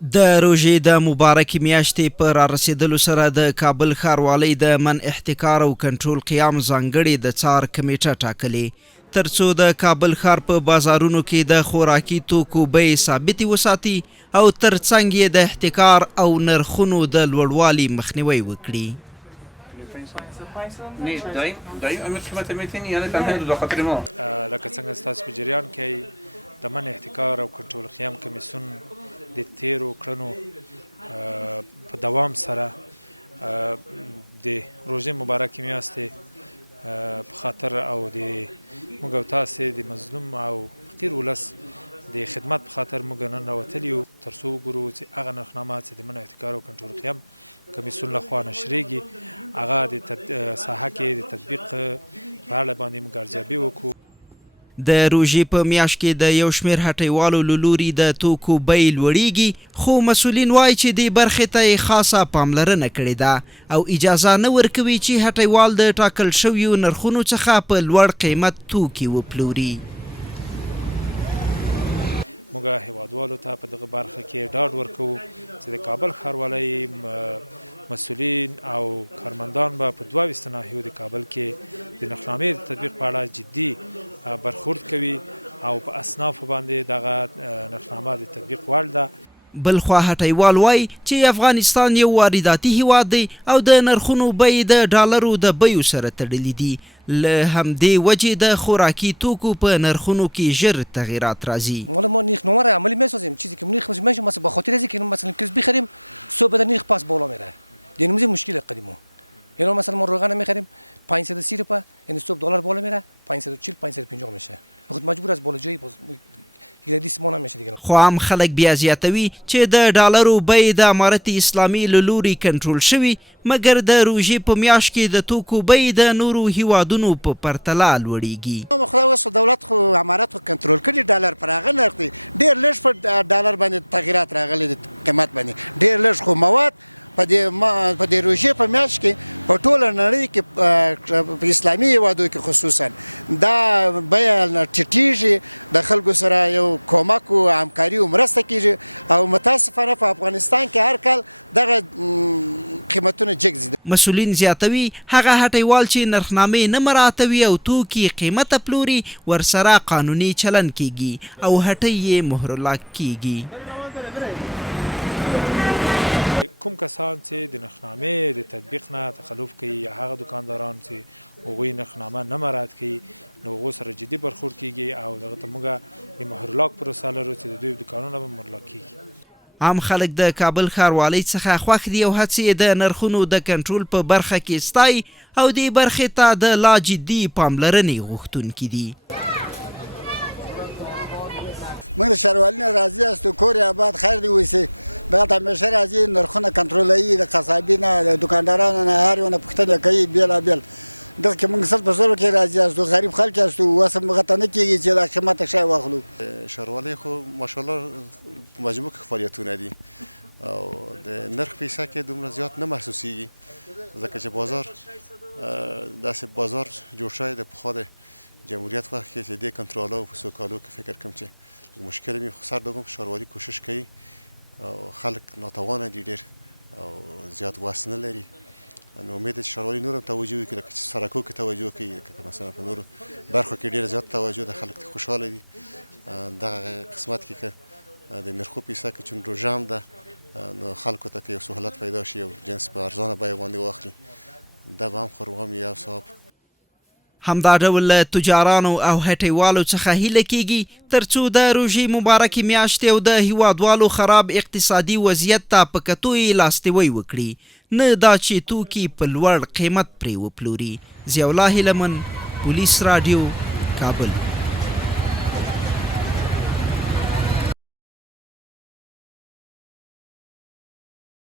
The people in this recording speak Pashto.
د روژې د مبارکې میاشتې په رارسېدلو سره د کابل ښاروالۍ د من احتکار او کنټرول قیام ځانګړې د څار کمیټه ټاکلې ترڅو د کابل ښار په بازارونو کې د خوراکي توکو بیې ثابتې وساتي او ترڅنګ یې د احتکار او نرخونو د لوړوالي مخنیوی وکړي. لکه څنګه ستاسو په جریان کې د من احتکار او کنټرول قیام کمیسیون د تیرو کړنو په دوام سره د روژې مبارکې میاشتې په خاطر او د موږ او تاسې د مظلوم او فقیر ولس د خدمت په خاطر موږ نن راوتلي یو ترڅو وګورو چې هغه نرخنامه چې د من احتکار او کنټرول قیام کمیسیون لخوا نشریږي هغه د ساحه کې د تطبیق په اړه باندې موږ ارزیابي وکړو. د روژې په میاشت کې د یو شمېر هټیوالو له لوري د توکو بیې لوړیږي خو مسؤلین وایي چې دې برخې ته یې خاصه پاملرنه کړې ده او اجازه نه ورکوي چې هټیوال د ټاکل شویو نرخونو څخه په لوړ قیمت توکي وپلوري. موږ هیوادوالو ته په دغه برخه کې ډاډ ورکوو چې د کابل ښاروالۍ مسؤلین او کارمندان به په 22 ناحیو د کابل کې د نرخنامې د تطبیق په اړه جدي برخورد کوي او په اصنافو باندې دغه نرخنامه د تطبیق وړ ده. بلخوا هټیوال وایي چې افغانستان یو وارداتي هیواد دی او د نرخونو بیې د ډالرو د بیو سره تړلي دي له همدې وجې د خوراکي توکو په نرخونو کې ژر تغییرات راځي. والا ما نرخ نمره عملی میسازیم چیزی که نرخ میشه مثلا به خاطر اینکه مثلا کس بخریم صبح بعد نرخ پاس بالا میره یعنی مزید مشکل قدیمه یعنی مثلا ما روغن میخریم 530 روپیه یعنی صبح دلار بالا میره 540 550 میشه خود مجبور از بالا جایی خو هم خلک بیا زیاتوي چې د ډالرو بیې د امارت اسلامي له لوري کنټرول شوي مګر د روژې په میاشت کې د توکو بیې د نورو هیوادونو په پرتله لوړیږي. خدای وس دولت خو امارت خو کنټرول کړي ډالر پر هغه نرخ دی ډېر لږ په ډالر باندې تغییرات راغلي د قیمت باندې ډېر لږ خو مواد په دې روژې په میاشت کې په ټوله نړۍ کې په اسلامي هیوادو کې خصوصا دا بیه ټیټیږي د خلکو سره یو کومک او همکاري او مرسته کیږي او متاسفانه په افغانستان کې هر کال دغه قیمتونه جګ دي. مسؤلین زیاتوي هغه هټیوال چې نرخنامې نه مراعاتوي او توکي قیمته پلوري ورسره قانوني چلن کیږي او هټۍ یې مهرلاک کیږي. کوم کسان چې د نرخنامې د تطبیق نه تخلف کوي یا هغه دکانداران چې هغوی نرخنامه نه مراعات کوي نو هغو سره جدي برخورد کیږي او دغه ته موږ د مهرلاک پروسه لرو چې د دوی دکانونه به مهرلاک کیږي. عام خلک د کابل ښاروالۍ څخه خوښ دي او هڅې د نرخونو د کنټرول په برخه کې ستایي او دې برخې ته د لا جدي پاملرنې غوښتونکي دي. موږ د ښاروالۍ نه راضي یاستو کور یې آباد خیر دې اوسي دغه همیشه راځي نرخونه کنټرولوي د قصابي نه د دکاندارانو نه هر یو نه پوښتنه کوي بېلابېل دغه کې موږ سل په سلو کې راځي یاستو غریب خلک یاستو اوس هم هغه ته نه کېږي چې دا قیمته شی واخلو. ښاروالۍ خو ماشاءالله په مجموع کې فعالیتونه دي او د نرخ پیسه کې دومره زیات نه محسوسیږي ځکه چې بازار داسې بازار جوړ شوی د پخوا د جمهوریت وخت کې چې دې کنټرول او په سوکالو کې فکر کوم چې مشکل مې خو سر دغه ښاروالي کوشش کوي او خلک ناتوانه دي ډېر او زیات واس نه لري نو امید چې ښاروالي نور هم توجه وکړي لکه چې سړکو کې توجه کوي لکه مثلا په نورو برخو کې ډېر زیات توجه د خلک خوشحاله دي دغه قسمت کې که د نرخو پیسه کې چون روژه هم ده نو خلکو ته که یو سهولت پیدا شي او جنس په ارزانه بیه باندې واخلي دا به هم خو هم یو ثواب. همدا ډول له تجارانو او هټیوالو څخه هیله کیږي ترڅو د روژې مبارکې میاشتې او د هیوادوالو خراب اقتصادي وضعیت ته په کتو یې لاستیوی وکړي نه دا چې توکي په لوړ قیمت پرې وپلوري. ضیاءالله هیلمن، پولیس راډیو، کابل.